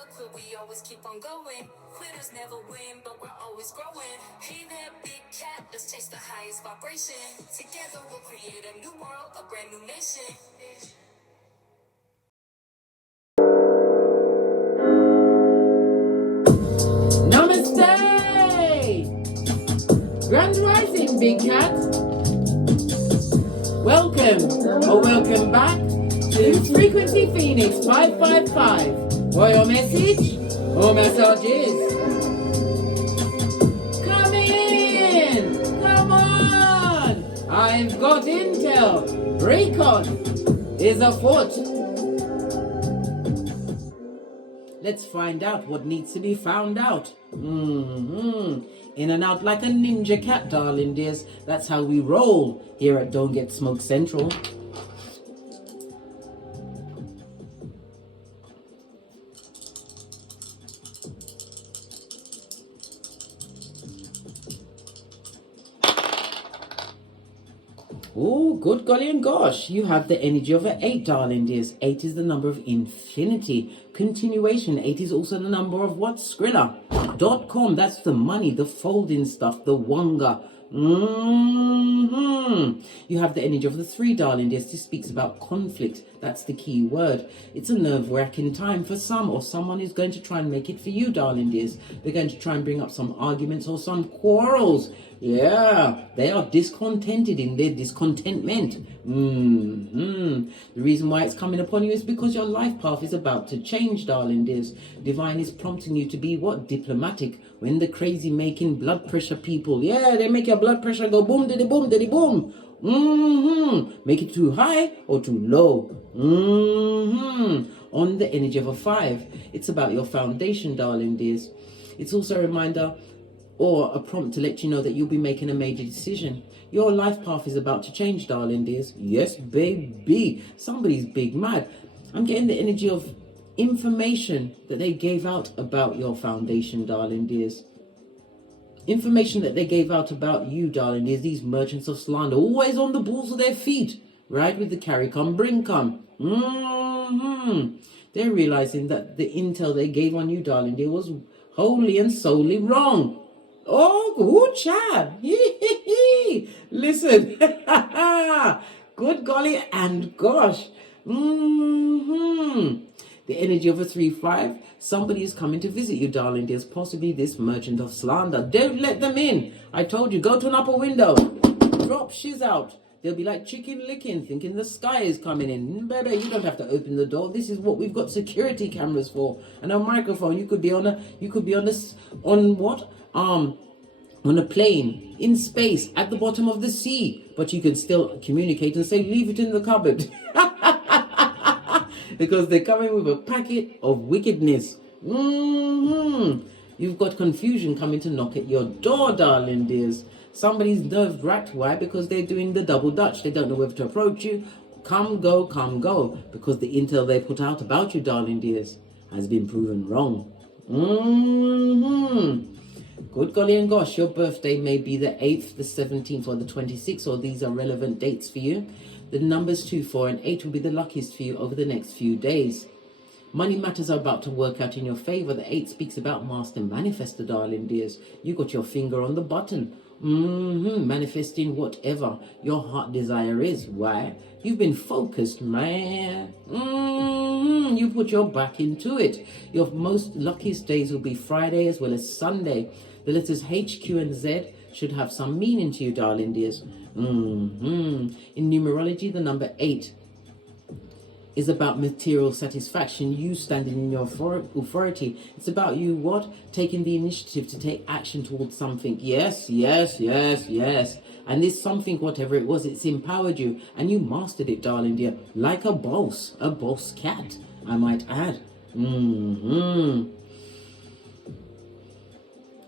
never quit, we always keep on going. Quitters never win, but we're always growing. Hey there, big cat, let's chase the highest vibration. Together we'll create a new world, a brand new nation. Namaste! Grand Rising, Big Cat. Welcome or welcome back to Frequency Phoenix 555. For your message or messages. Come in! Come on! I've got intel. Recon is afoot. Let's find out what needs to be found out. In and out like a ninja cat, darling dears. That's how we roll here at Don't Get Smoked Central. Oh, good golly and gosh, you have the energy of an 8, darling dears. 8 is the number of infinity. Continuation. 8 is also the number of what? Skrilla.com. That's the money, the folding stuff, the wonga. You have the energy of the 3, darling dears. This speaks about conflict. That's the key word. It's a nerve-wracking time for some, or someone is going to try and make it for you, darling dears. They're going to try and bring up some arguments or some quarrels. Yeah, they are discontented in their discontentment. The reason why it's coming upon you is because your life path is about to change, darling dears. Divine is prompting you to be what? Diplomatic. When the crazy making blood pressure people, yeah, they make your blood pressure go boom, diddy boom, diddy boom. Make it too high or too low. On the energy of a 5, it's about your foundation, darling dears. It's also a reminder or a prompt to let you know that you'll be making a major decision. Your life path is about to change, darling dears. Yes, baby. Somebody's big mad. I'm getting the energy of information that they gave out about your foundation, darling dears. Information that they gave out about you, darling dears. These merchants of slander, always on the balls of their feet, right? With the carry come, bring come. They're realizing that the intel they gave on you, darling dear, was wholly and solely wrong. Oh, good chat. Listen. Good golly and gosh. The energy of a 3-5. Somebody is coming to visit you, darling dears. Possibly this merchant of slander. Don't let them in. I told you, go to an upper window. Drop shiz out. They'll be like chicken licking, thinking the sky is coming in. Baby, you don't have to open the door. This is what we've got security cameras for. And a microphone. You could be on a plane, in space, at the bottom of the sea. But you can still communicate and say, leave it in the cupboard. Because they're coming with a packet of wickedness. You've got confusion coming to knock at your door, darling dears. Somebody's nerve-wracked. Why? Because they're doing the double dutch. They don't know whether to approach you. Come, go. Because the intel they put out about you, darling dears, has been proven wrong. Good golly and gosh, your birthday may be the 8th, the 17th, or the 26th, or these are relevant dates for you. The numbers 2, 4, and 8 will be the luckiest for you over the next few days. Money matters are about to work out in your favor. The 8 speaks about master manifestor, darling dears. You got your finger on the button. Manifesting whatever your heart desire is. Why? You've been focused, man. You put your back into it. Your most luckiest days will be Friday as well as Sunday. The letters H, Q, and Z should have some meaning to you, darling dears. In numerology, the number 8 is about material satisfaction, you standing in your authority. It's about you what? Taking the initiative to take action towards something. Yes. And this something, whatever it was, it's empowered you. And you mastered it, darling dear. Like a boss cat, I might add.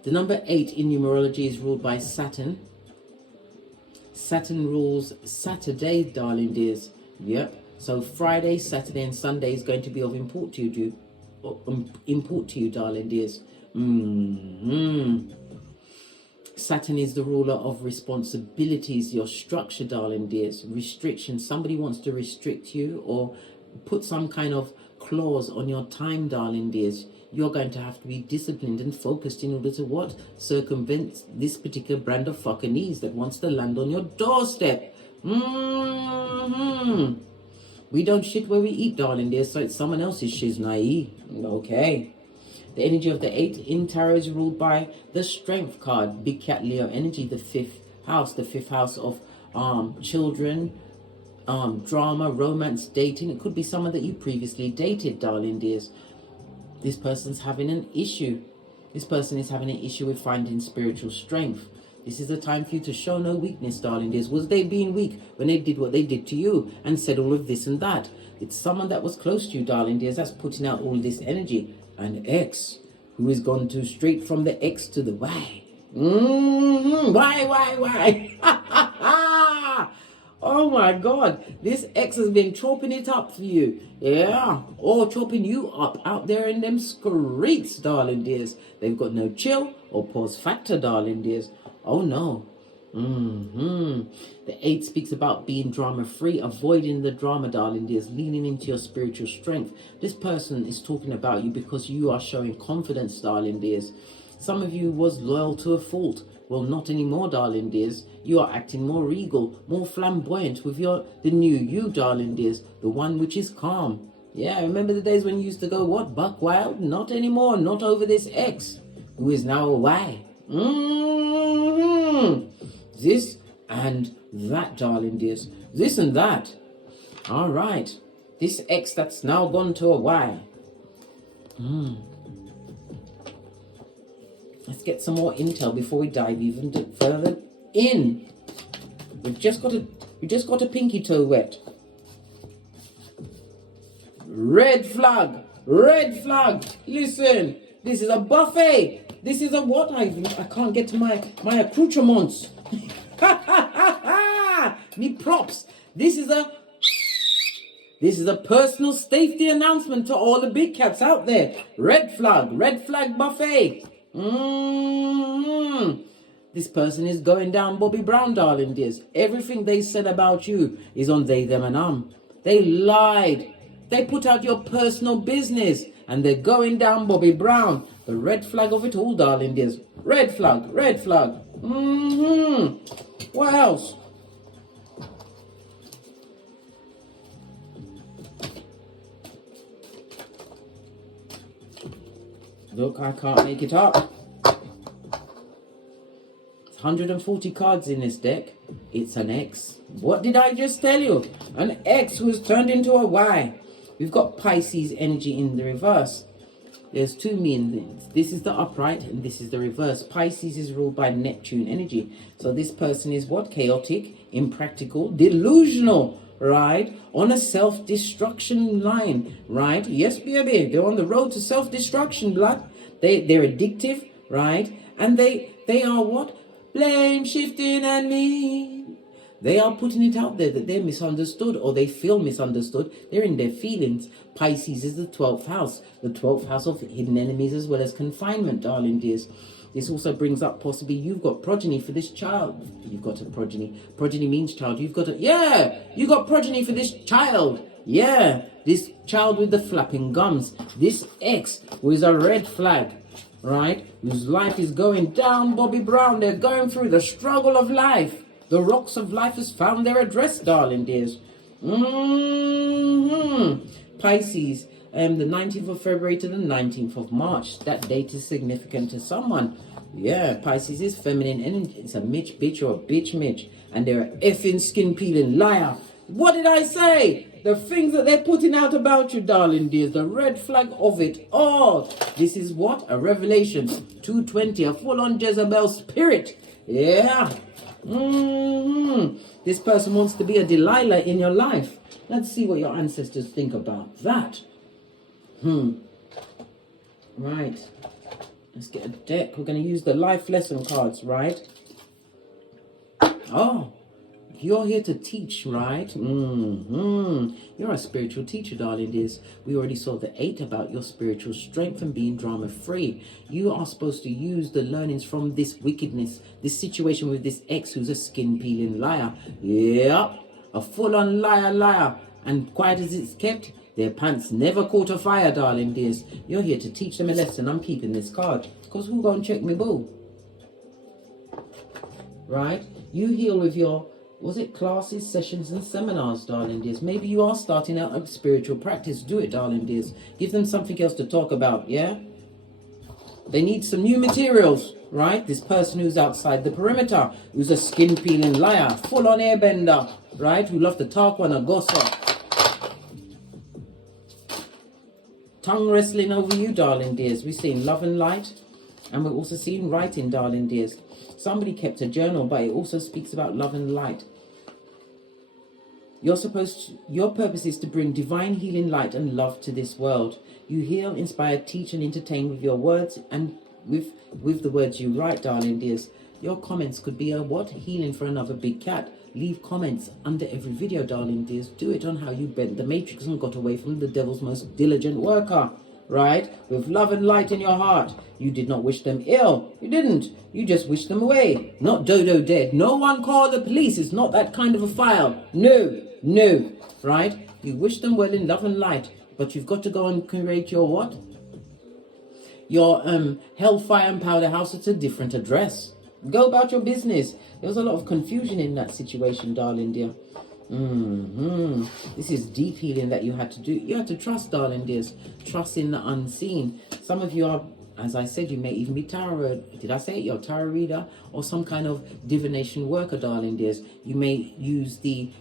The number 8 in numerology is ruled by Saturn. Saturn rules Saturday, darling dears. Yep. So Friday, Saturday, and Sunday is going to be of import to you, darling dears. Saturn is the ruler of responsibilities, your structure, darling dears. Restrictions. Somebody wants to restrict you or put some kind of clause on your time, darling dears. you're going to have to be disciplined and focused in order to what? Circumvent this particular brand of fucking that wants to land on your doorstep. We don't shit where we eat, darling dear, so it's someone else's shiznai. Okay. The energy of the 8 in tarot is ruled by the Strength card, Big Cat Leo energy, the 5th house, of children, drama, romance, dating. It could be someone that you previously dated, darling dears. This person's having an issue. This person is having an issue with finding spiritual strength. This is a time for you to show no weakness, darling dears. Was they being weak when they did what they did to you and said all of this and that? It's someone that was close to you, darling dears, that's putting out all this energy. An X who has gone to straight from the X to the Y. Why? Oh my God, this X has been chopping it up for you. Yeah, or chopping you up out there in them streets, darling dears. They've got no chill or pause factor, darling dears. Oh no. The 8 speaks about being drama free, avoiding the drama, darling dears, leaning into your spiritual strength. This person is talking about you because you are showing confidence, darling dears. Some of you was loyal to a fault. Well, not anymore, darling dears. You are acting more regal, more flamboyant with the new you, darling dears, the one which is calm. Yeah, remember the days when you used to go, what, buck wild? Not anymore, not over this X, who is now a Y. This and that, darling dears. This and that. All right. This X that's now gone to a Y. Let's get some more intel before we dive even further in. We've just got a pinky toe wet. Red flag. Listen, this is a buffet. This is a what? I can't get to my accoutrements. Me props. This is a personal safety announcement to all the big cats out there. Red flag buffet. This person is going down Bobby Brown, darling dears. Everything they said about you is on they, them, and They lied. They put out your personal business, and they're going down Bobby Brown. The red flag of it all, darling dears. Red flag. What else? Look, I can't make it up. 140 cards in this deck. It's an X. What did I just tell you? An X was turned into a Y. We've got Pisces energy in the reverse. There's two meanings. This is the upright and this is the reverse. Pisces is ruled by Neptune energy. So this person is what? Chaotic, impractical, delusional, right? On a self-destruction line, right? Yes, baby. They're on the road to self-destruction, blood. They're addictive, right? And they are what? Blame shifting and me. They are putting it out there that they're misunderstood or they feel misunderstood. They're in their feelings. Pisces is the 12th house. The 12th house of hidden enemies as well as confinement, darling dears. This also brings up possibly you've got progeny for this child. You've got a progeny. Progeny means child. You got progeny for this child. Yeah, this child with the flapping gums. This X with a red flag, right? Whose life is going down Bobby Brown. They're going through the struggle of life. The rocks of life has found their address, darling dears. Pisces, the 19th of February to the 19th of March. That date is significant to someone. Yeah, Pisces is feminine energy. It's a Mitch bitch or a bitch Mitch. And they're an effing skin peeling liar. What did I say? The things that they're putting out about you, darling dears. The red flag of it all. This is what? A revelation. 220, a full-on Jezebel spirit. Yeah. This person wants to be a Delilah in your life. Let's see what your ancestors think about that. Right. Let's get a deck. We're going to use the life lesson cards, right? Oh, you're here to teach, right? You're a spiritual teacher, darling dears. We already saw the 8 about your spiritual strength and being drama free. You are supposed to use the learnings from this wickedness, this situation with this X who's a skin peeling liar. Yep, a full-on liar. And quiet as it's kept, Their pants never caught a fire, darling dears. You're here to teach them a lesson. I'm keeping this card. Because who gonna check me, boo? Right? You heal with your, was it classes, sessions, and seminars, darling dears? Maybe you are starting out a spiritual practice. Do it, darling dears. Give them something else to talk about, yeah? They need some new materials, right? This person who's outside the perimeter, who's a skin-peeling liar, full-on airbender, right? Who love to talk when a gossip. Tongue wrestling over you, darling dears. We're seeing love and light. And we're also seeing writing, darling dears. Somebody kept a journal, but it also speaks about love and light. Your purpose is to bring divine healing light and love to this world. You heal, inspire, teach, and entertain with your words and with the words you write, darling dears. Your comments could be a what? Healing for another big cat. Leave comments under every video, darling dears. Do it on how you bent the matrix and got away from the devil's most diligent worker. Right? With love and light in your heart. You did not wish them ill. You didn't. You just wished them away. Not Dodo dead. No one called the police. It's not that kind of a file. No. No. Right? You wish them well in love and light. But you've got to go and create your what? Your Hellfire and Powder House at a different address. Go about your business. There was a lot of confusion in that situation, darling dear. This is deep healing that you had to do. You had to trust, darling dears. Trust in the unseen. Some of you are, as I said, you may even be tarot. Did I say it? You're a tarot reader or some kind of divination worker, darling dears. You may use the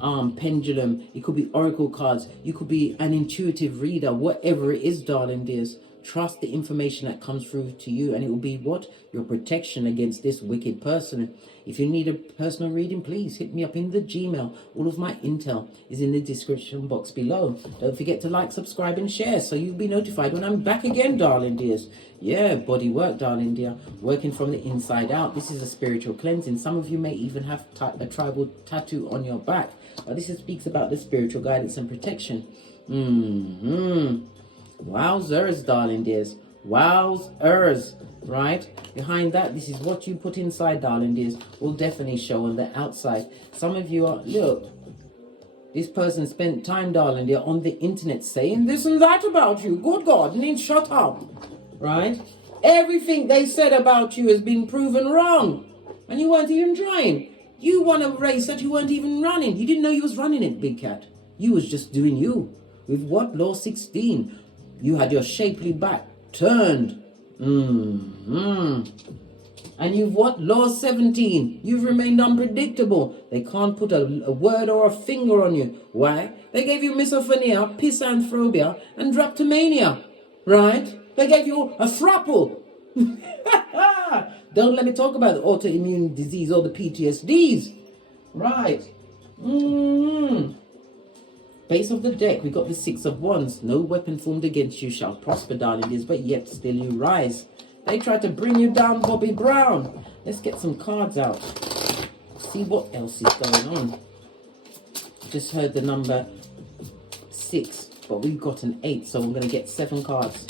pendulum. It could be oracle cards. You could be an intuitive reader. Whatever it is, darling dears. Trust the information that comes through to you, and it will be what? Your protection against this wicked person. If you need a personal reading, please hit me up in the Gmail. All of my intel is in the description box below. Don't forget to like, subscribe, and share so you'll be notified when I'm back again, darling dears. Yeah, body work, darling dear. Working from the inside out. This is a spiritual cleansing. Some of you may even have a tribal tattoo on your back. But this speaks about the spiritual guidance and protection. Wowzers, darling dears. Wowzers, right? Behind that, this is what you put inside, darling dears, will definitely show on the outside. Some of you are, look, this person spent time, darling dear, on the internet saying this and that about you. Good God, and then shut up, right? Everything they said about you has been proven wrong, and you weren't even trying. You won a race that you weren't even running. You didn't know you was running it, big cat. You was just doing you. With what? Law 16. You had your shapely back turned. And you've what? Law 17. You've remained unpredictable. They can't put a word or a finger on you. Why? They gave you misophonia, pisanthropia, and drapetomania. Right? They gave you a thruple. Don't let me talk about the autoimmune disease or the PTSDs. Right. Base of the deck, we got the Six of Wands. No weapon formed against you shall prosper, darling dears, but yet still you rise. They tried to bring you down, Bobby Brown. Let's get some cards out. See what else is going on. Just heard the number 6, but we've got an 8, so we're going to get 7 cards.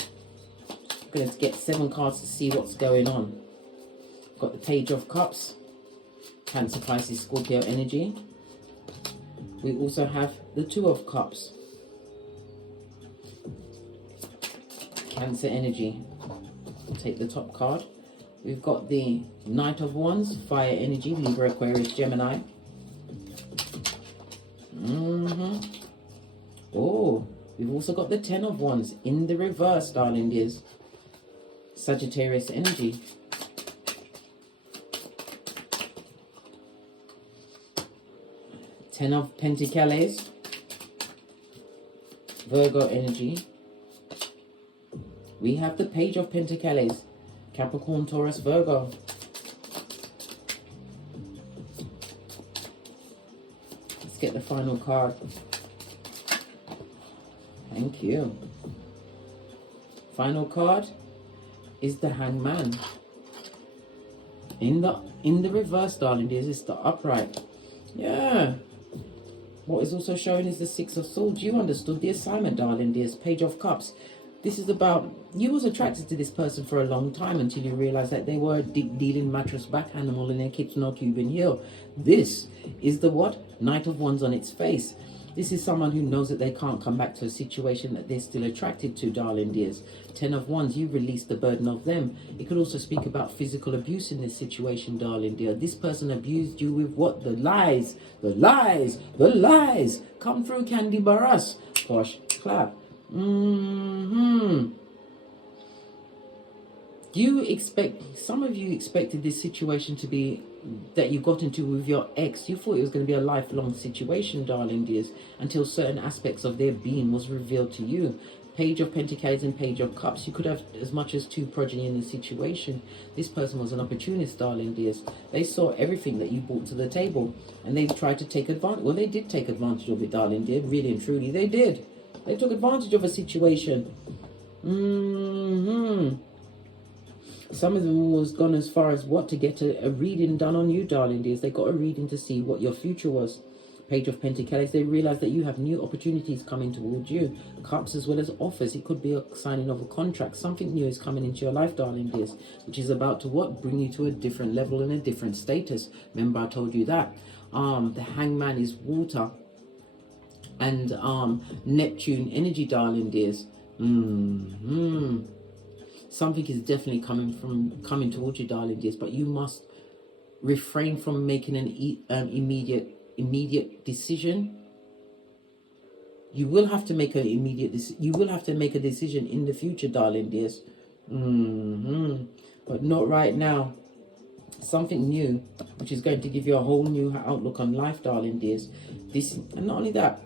We're going to get 7 cards to see what's going on. Got the Page of Cups, Cancer, Pisces, Scorpio energy. We also have the Two of Cups, Cancer energy. We'll take the top card. We've got the Knight of Wands, fire energy, Libra, Aquarius, Gemini. Oh, we've also got the Ten of Wands in the reverse, darling dears. Sagittarius energy. Ten of Pentacles, Virgo energy. We have the Page of Pentacles, Capricorn, Taurus, Virgo. Let's get the final card. Thank you. Final card is the Hangman. In the reverse, darling dears, it's the upright. Yeah. What is also showing is the Six of Swords. You understood the assignment, darling dears. Page of Cups. This is about, you was attracted to this person for a long time until you realized that they were a dealing mattress back animal in their kitchen or Cuban heel. This is the what? Knight of Wands on its face. This is someone who knows that they can't come back to a situation that they're still attracted to, darling dears. 10 of Wands, you release the burden of them. It could also speak about physical abuse in this situation, darling dear. This person abused you with what? The lies. The lies. The lies. Come through, Candy Barras. Posh, clap. Some of you expected this situation to be that you got into with your ex. You thought it was going to be a lifelong situation, darling dears, until certain aspects of their being was revealed to you. Page of Pentacles and Page of Cups. You could have as much as 2 progeny in the situation. This person was an opportunist, darling dears. They saw everything that you brought to the table, and they tried to take advantage. Well, they did take advantage of it, darling dear. Really and truly, they did. They took advantage of a situation. Some of them was gone as far as what? To get a reading done on you, darling dears. They got a reading to see what your future was. Page of Pentacles, they realize that you have new opportunities coming towards you. Cups as well as offers. It could be a signing of a contract. Something new is coming into your life, darling dears, which is about to what? Bring you to a different level and a different status. Remember I told you that. The Hangman is water and Neptune energy, darling dears. Something is definitely coming towards you, darling dears, but you must refrain from making an immediate decision. You will have to make a decision in the future, darling dears. But not right now. Something new, which is going to give you a whole new outlook on life, darling dears. And not only that,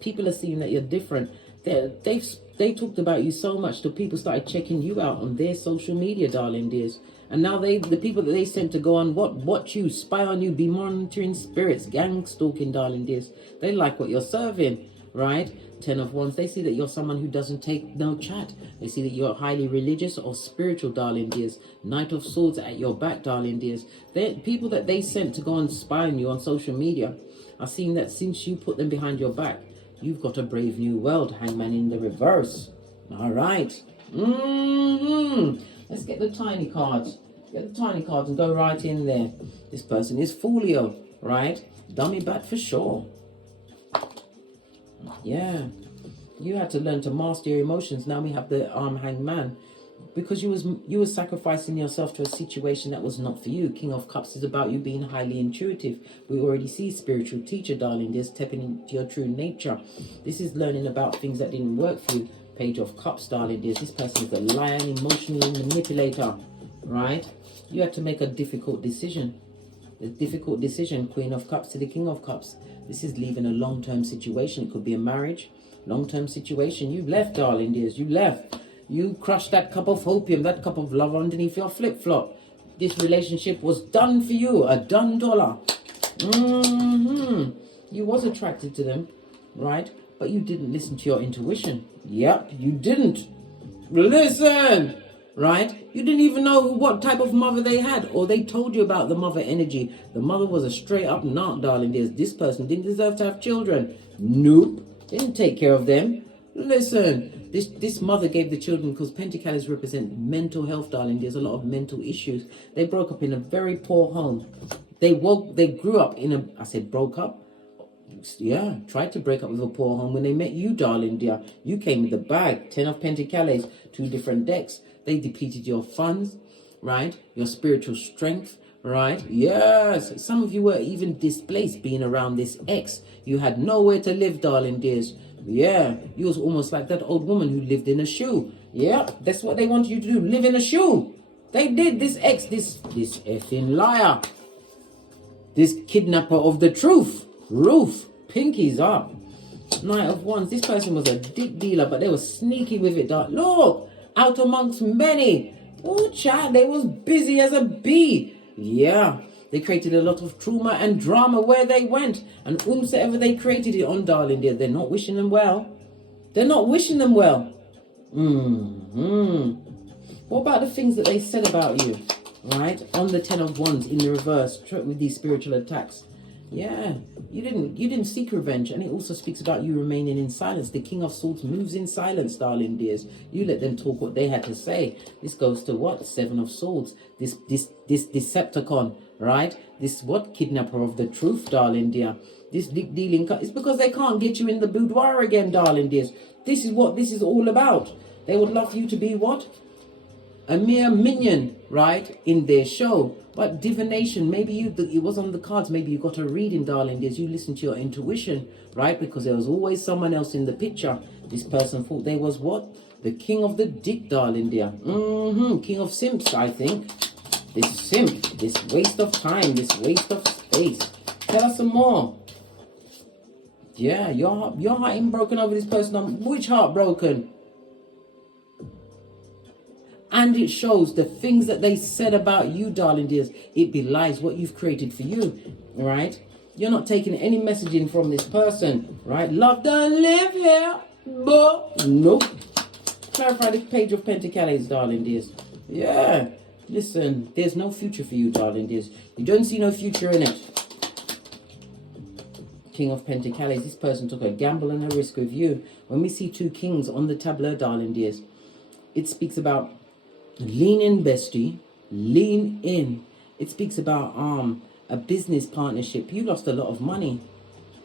people are seeing that you're different. They talked about you so much that people started checking you out on their social media, darling dears. And now the people that they sent to go on watch you, spy on you, be monitoring spirits, gang stalking, darling dears. They like what you're serving, right? 10 of Wands, they see that you're someone who doesn't take no chat. They see that you're highly religious or spiritual, darling dears. Knight of Swords at your back, darling dears. People that they sent to go and spy on you on social media are seeing that since you put them behind your back, you've got a brave new world. Hangman in the reverse. All right. Let's get the tiny cards. Get the tiny cards and go right in there. This person is Folio, right? Dummy bat for sure. Yeah. You had to learn to master your emotions. Now we have the Hangman. Because you were sacrificing yourself to a situation that was not for you. King of Cups is about you being highly intuitive. We already see spiritual teacher, darling. There's stepping into your true nature. This is learning about things that didn't work for you. Page of Cups, darling. This person is a lion, emotional manipulator, right? You had to make a difficult decision. A difficult decision. Queen of Cups to the King of Cups. This is leaving a long-term situation. It could be a marriage, long-term situation. You left, darling dears. You left. You crushed that cup of opium, that cup of love underneath your flip-flop. This relationship was done for you, a done dollar. You was attracted to them, right? But you didn't listen to your intuition. Yep, you didn't. Listen, right? You didn't even know what type of mother they had, or they told you about the mother energy. The mother was a straight-up nut, darling. This person didn't deserve to have children. Nope, didn't take care of them. Listen. This mother gave the children, because Pentacles represent mental health, darling. There's a lot of mental issues. They broke up in a very poor home. They grew up in a, I said broke up? Yeah, tried to break up with a poor home when they met you, darling dear. You came with the bag. 10 of Pentacles, 2 different decks. They depleted your funds, right? Your spiritual strength, right? Yes. Some of you were even displaced being around this ex. You had nowhere to live, darling dears. Yeah, you was almost like that old woman who lived in a shoe. Yeah, that's what they wanted you to do, live in a shoe. They did. This ex, this effing liar, this kidnapper of the truth. Roof, pinkies up. Knight of Wands, this person was a dick dealer, but they were sneaky with it. Look, out amongst many. Oh, child, they was busy as a bee. Yeah. They created a lot of trauma and drama where they went. And whomsoever they created it on, darling dear, they're not wishing them well. They're not wishing them well. What about the things that they said about you, right? On the 10 of Wands in the reverse with these spiritual attacks. Yeah, you didn't seek revenge, and it also speaks about you remaining in silence. The King of Swords moves in silence, darling dears. You let them talk what they had to say. This goes to what? 7 of Swords. This Decepticon, right? This what? Kidnapper of the truth, darling dear. This dick dealing, it's because they can't get you in the boudoir again, darling dears. This is what this is all about. They would love you to be what? A mere minion, right, in their show. But divination, maybe it was on the cards, maybe you got a reading, darling dears. You listen to your intuition, right? Because there was always someone else in the picture. This person thought they was what? The king of the dick, darling dear. King of simps, I think. This simp, this waste of time, this waste of space. Tell us some more. Yeah, your heart ain't broken over this person. Which heart broken? And it shows the things that they said about you, darling dears. It belies what you've created for you, right? You're not taking any messaging from this person, right? Love don't live here, but nope. Clarify the page of Pentacles, darling dears. Yeah, listen, there's no future for you, darling dears. You don't see no future in it. King of Pentacles, this person took a gamble and a risk with you. When we see two kings on the tableau, darling dears, it speaks about lean in, bestie, lean in. It speaks about a business partnership. You lost a lot of money.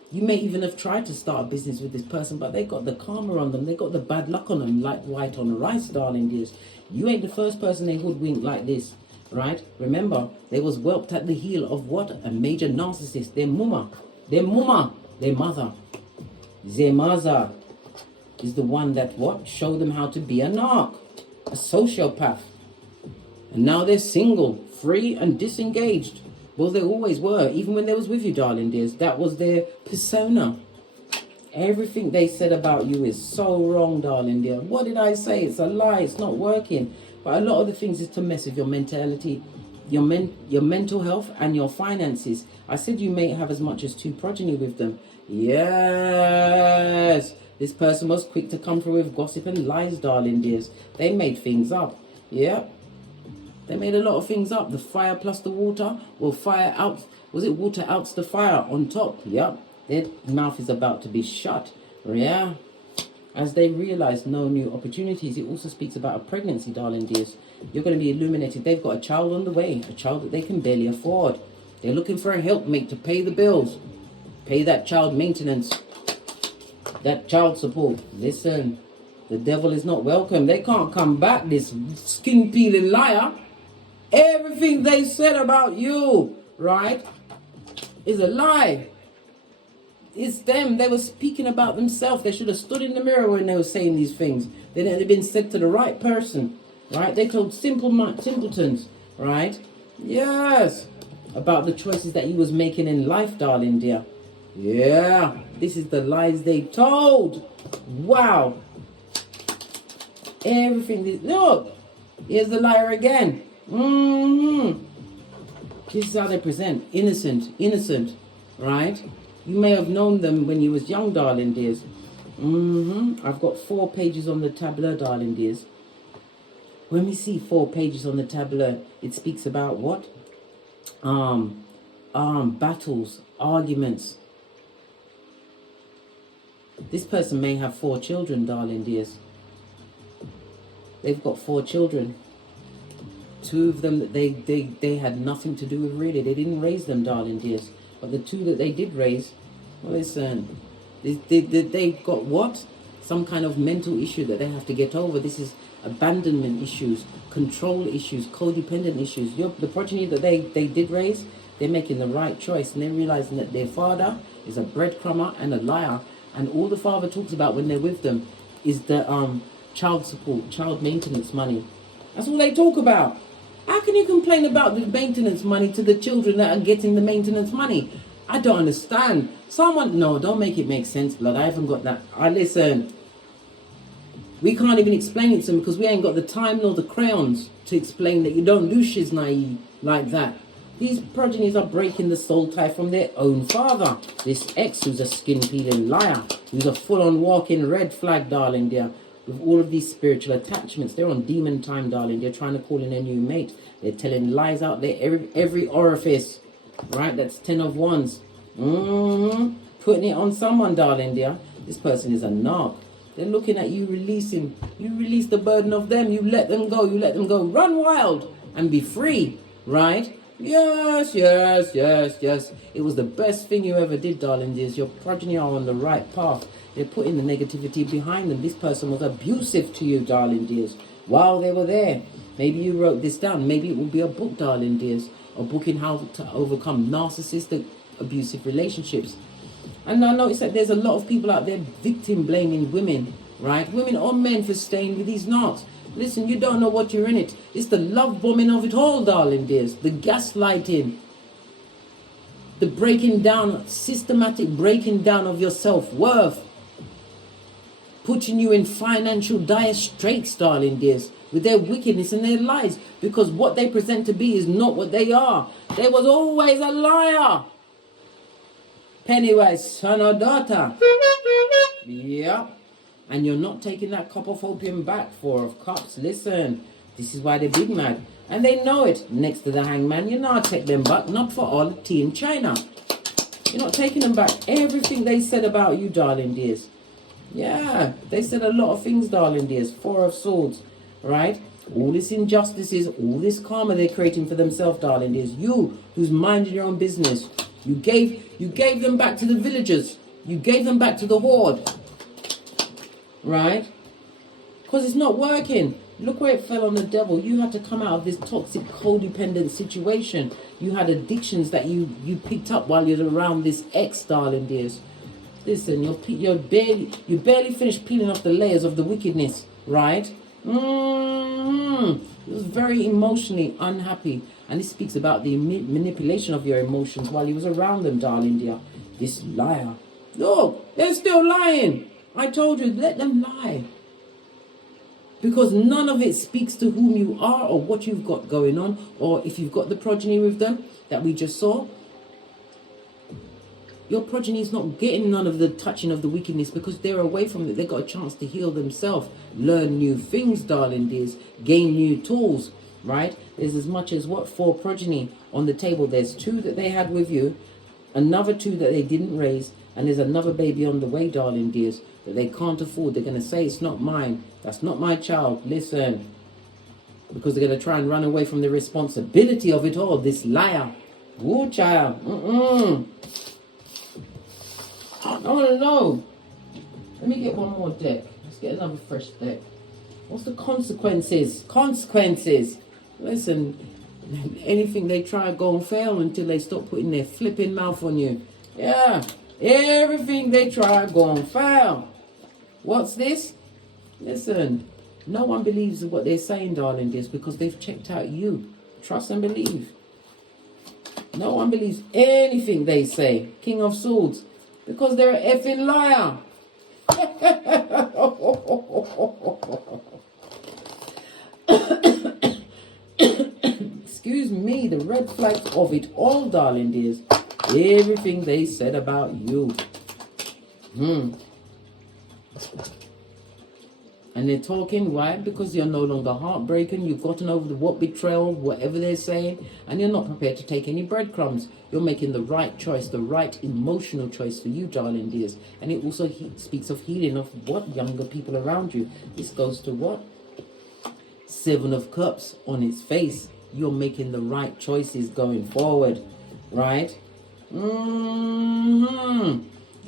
You may even have tried to start a business with this person, but they got the karma on them. They got the bad luck on them, like white on rice, darling dears. You ain't the first person they hoodwinked like this, right? Remember, they was whelped at the heel of what? A major narcissist. Their mama, their mother. Their mother is the one that what? Showed them how to be a narc, a sociopath. And now they're single, free and disengaged. Well, they always were, even when they was with you, darling dears. That was their persona. Everything they said about you is so wrong, darling dear. What did I say? It's a lie. It's not working. But a lot of the things is to mess with your mentality, your mental health and your finances. I said you may have as much as 2 progeny with them. Yes. This person was quick to come through with gossip and lies, darling dears. They made things up. Yep. They made a lot of things up. The fire plus the water. Well, fire out. Was it water outs the fire on top? Yep. Their mouth is about to be shut. Yeah. As they realize no new opportunities. It also speaks about a pregnancy, darling dears. You're going to be illuminated. They've got a child on the way. A child that they can barely afford. They're looking for a helpmate to pay the bills. Pay that child maintenance. That child support. Listen. The devil is not welcome. They can't come back, this skin-peeling liar. Everything they said about you, right, is a lie. It's them. They were speaking about themselves. They should have stood in the mirror when they were saying these things. Then it had been said to the right person, right? They told simpletons, right? Yes. About the choices that he was making in life, darling dear. Yeah. This is the lies they told. Wow. Everything. Look. Here's the liar again. This is how they present. Innocent, right? You may have known them when you was young, darling dears. I've got 4 pages on the tableau, darling dears. When we see 4 pages on the tableau, it speaks about what? Battles, arguments. This person may have 4 children, darling dears. They've got 4 children. 2 of them that they had nothing to do with, really. They didn't raise them, darling dears. But the 2 that they did raise, well, listen, they got what? Some kind of mental issue that they have to get over. This is abandonment issues, control issues, codependent issues. The progeny that they did raise, they're making the right choice. And they're realizing that their father is a breadcrumber and a liar. And all the father talks about when they're with them is the child support, child maintenance money. That's all they talk about. How can you complain about the maintenance money to the children that are getting the maintenance money? I don't understand. No, don't make it make sense, blood. I haven't got that. Listen. We can't even explain it to them because we ain't got the time nor the crayons to explain that you don't do shiznai like that. These progenies are breaking the soul tie from their own father. This ex who's a skin-peeling liar, who's a full-on walking red flag, darling dear. With all of these spiritual attachments, they're on demon time, darling. They're trying to call in a new mate. They're telling lies out there, every orifice, right? That's 10 of wands. Putting it on someone, darling dear. This person is a narc. They're looking at you releasing. You release the burden of them. You let them go. You let them go. Run wild and be free, right? Yes, yes, yes, yes. It was the best thing you ever did, darling dears. Your progeny are on the right path. They're putting the negativity behind them. This person was abusive to you, darling dears, while they were there. Maybe you wrote this down. Maybe it will be a book, darling dears. A book in how to overcome narcissistic, abusive relationships. And I notice that there's a lot of people out there victim blaming women, right? Women or men for staying with these narcs. Listen, you don't know what you're in it. It's the love bombing of it all, darling dears. The gaslighting. The breaking down, systematic breaking down of your self-worth. Putting you in financial dire straits, darling dears, with their wickedness and their lies. Because what they present to be is not what they are. They was always a liar. Pennywise, son or daughter. Yep. And you're not taking that cup of opium back, Four of Cups. Listen, this is why they're big mad. And they know it. Next to the hangman, you not take them back. Not for all the tea in China. You're not taking them back. Everything they said about you, darling dears. Yeah, they said a lot of things, darling dears. Four of Swords, right? All this injustices, all this karma they're creating for themselves, darling dears. You, who's minding your own business. You gave them back to the villagers. You gave them back to the horde. Right? Because it's not working. Look where it fell on the devil. You had to come out of this toxic, codependent situation. You had addictions that you picked up while you're around this ex, darling dears. Listen, you barely finished peeling off the layers of the wickedness, right? It was very emotionally unhappy. And this speaks about the manipulation of your emotions while you was around them, darling dear. This liar. Look, they're still lying. I told you, let them lie. Because none of it speaks to whom you are or what you've got going on. Or if you've got the progeny with them that we just saw. Your progeny is not getting none of the touching of the wickedness because they're away from it. They've got a chance to heal themselves. Learn new things, darling dears. Gain new tools, right? There's as much as, 4 progeny on the table. There's 2 that they had with you. Another 2 that they didn't raise. And there's another baby on the way, darling dears, that they can't afford. They're going to say, it's not mine. That's not my child. Listen. Because they're going to try and run away from the responsibility of it all. This liar. Ooh, child. I want to know. Let me get one more deck. Let's get another fresh deck. What's the consequences? Consequences. Listen, anything they try go and fail until they stop putting their flipping mouth on you. Yeah. Everything they try go and fail. What's this? Listen, no one believes what they're saying, darling dears, because they've checked out you. Trust and believe. No one believes anything they say. King of Swords. Because they're an effing liar. Excuse me, the red flags of it all, darling dears. Everything they said about you. And they're talking, why? Because you're no longer heartbroken. You've gotten over the what betrayal, whatever they're saying, and you're not prepared to take any breadcrumbs. You're making the right choice, the right emotional choice for you, darling dears. And it also speaks of healing of what? Younger people around you. This goes to what? 7 of Cups on its face. You're making the right choices going forward, right? You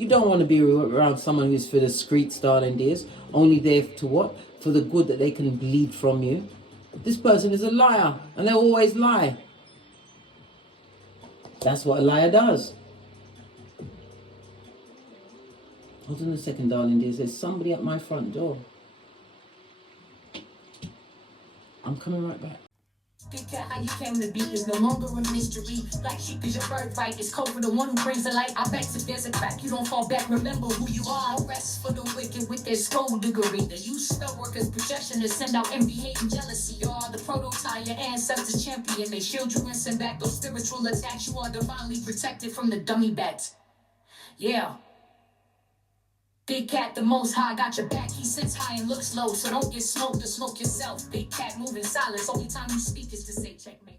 don't want to be around someone who's for the streets, darling dears. Only there to what? For the good that they can bleed from you. This person is a liar, and they always lie. That's what a liar does. Hold on a second, darling dears. There's somebody at my front door. I'm coming right back. How you came to be is no longer a mystery. Black sheep is your birthright. It's code for the one who brings the light. I bet if there's a crack, you don't fall back. Remember who you are. No rest for the wicked with their skullduggery. They use spell workers' projection to send out envy, hate, and jealousy. You are the prototype, your ancestors champion. They shield you and send back those spiritual attacks. You are divinely protected from the dummy bats. Yeah. Big Cat, the most high, got your back. He sits high and looks low, so don't get smoked or smoke yourself. Big Cat moving silence. Only time you speak is to say checkmate.